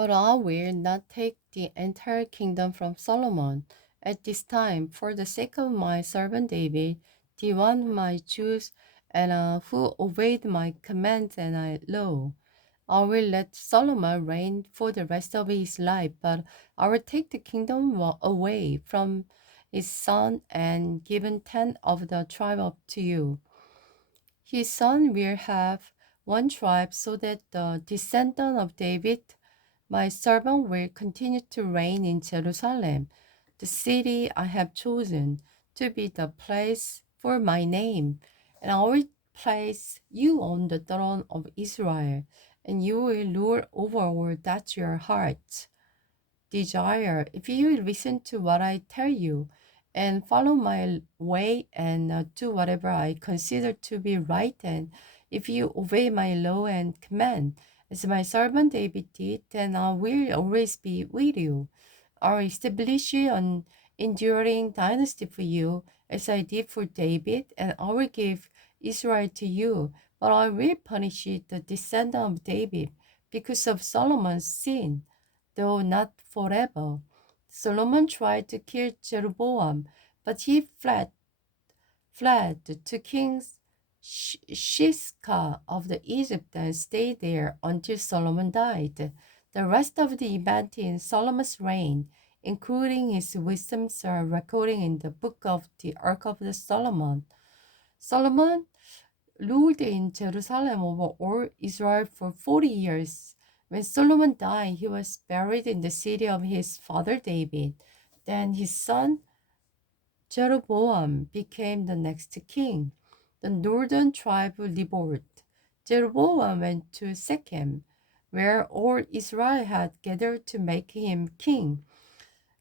But I will not take the entire kingdom from Solomon at this time for the sake of my servant David, the one whom I choose and who obeyed my commands and I law. I will let Solomon reign for the rest of his life, but I will take the kingdom away from his son and given 10 of the tribe up to you. His son will have one tribe so that the descendant of David, my servant, will continue to reign in Jerusalem, the city I have chosen to be the place for my name. And I will place you on the throne of Israel, and you will rule over all that your heart desire. If you listen to what I tell you and follow my way and do whatever I consider to be right, and if you obey my law and command, as my servant David did, then I will always be with you. I'll establish an enduring dynasty for you, as I did for David, and I will give Israel to you. But I will punish the descendant of David because of Solomon's sin, though not forever. Solomon tried to kill Jeroboam, but he fled to King Shishka of the Egypt and stayed there until Solomon died. The rest of the event in Solomon's reign, including his wisdoms, are recorded in the book of the Ark of the Solomon. Solomon ruled in Jerusalem over all Israel for 40 years. When Solomon died, he was buried in the city of his father David. Then his son Jeroboam became the next king. The northern tribe revolted. Jeroboam went to Shechem, where all Israel had gathered to make him king.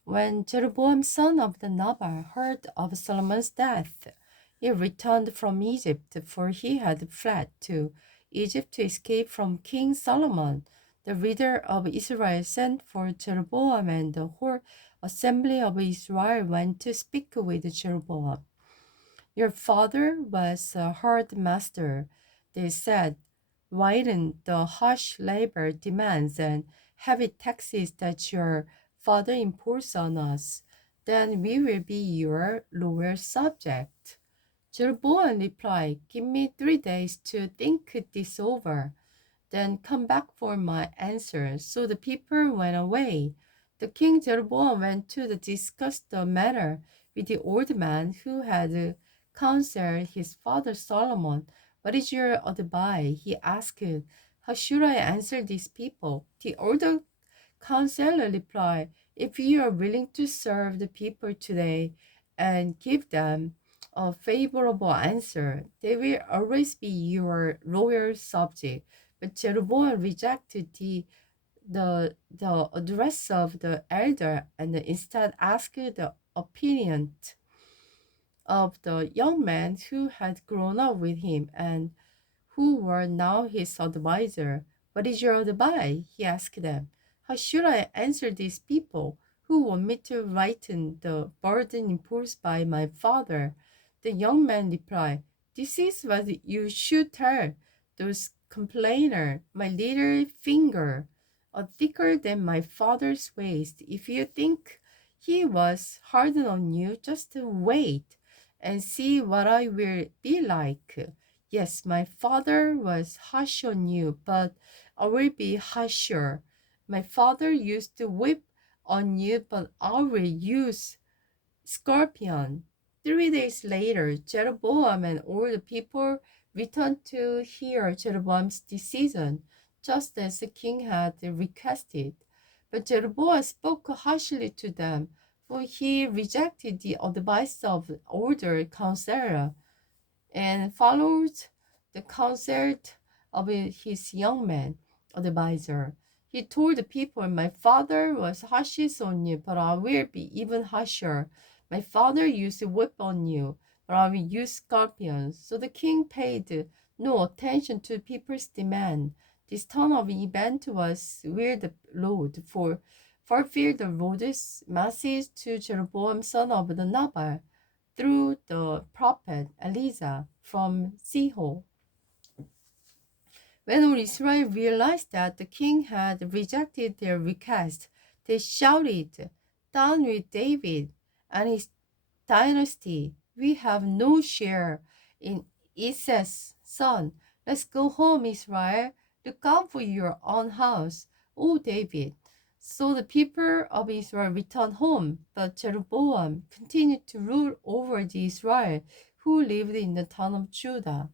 When Jeroboam, son of the Nabar, heard of Solomon's death, he returned from Egypt, for he had fled to Egypt to escape from King Solomon. The leader of Israel sent for Jeroboam, and the whole assembly of Israel went to speak with Jeroboam. Your father was a hard master, they said. Widen the harsh labor demands and heavy taxes that your father imposed on us. Then we will be your loyal subject. Jeroboam replied, give me 3 days to think this over. Then come back for my answer. So the people went away. The king Jeroboam went to discuss the matter with the old man who had counseled his father Solomon. What is your advice? He asked. How should I answer these people? The older counselor replied, if you are willing to serve the people today and give them a favorable answer, they will always be your loyal subject. But Jeroboam rejected the address of the elder and instead asked the opinion of the young men who had grown up with him and who were now his advisor. What is your advice? He asked them. How should I answer these people who want me to lighten the burden imposed by my father? The young man replied, this is what you should tell those complainers. My little finger, thicker than my father's waist. If you think he was harder on you, just wait and see what I will be like. Yes, my father was harsh on you, but I will be harsher. My father used to whip on you, but I will use scorpion. 3 days later, Jeroboam and all the people returned to hear Jeroboam's decision, just as the king had requested. But Jeroboam spoke harshly to them, for he rejected the advice of older counselor and followed the counsel of his young man advisor. He told the people, my father was harshest on you, but I will be even harsher. My father used a whip on you, but I will use scorpions. So the king paid no attention to people's demand. This turn of event was where the Lord fulfilled the Lord's message to Jeroboam son of the Nabar through the prophet Elijah from Sihon. When all Israel realized that the king had rejected their request, they shouted, "Down with David and his dynasty! We have no share in Isaiah's son. Let's go home, Israel. Look out for your own house, O David." So the people of Israel returned home, but Jeroboam continued to rule over the Israel who lived in the town of Judah.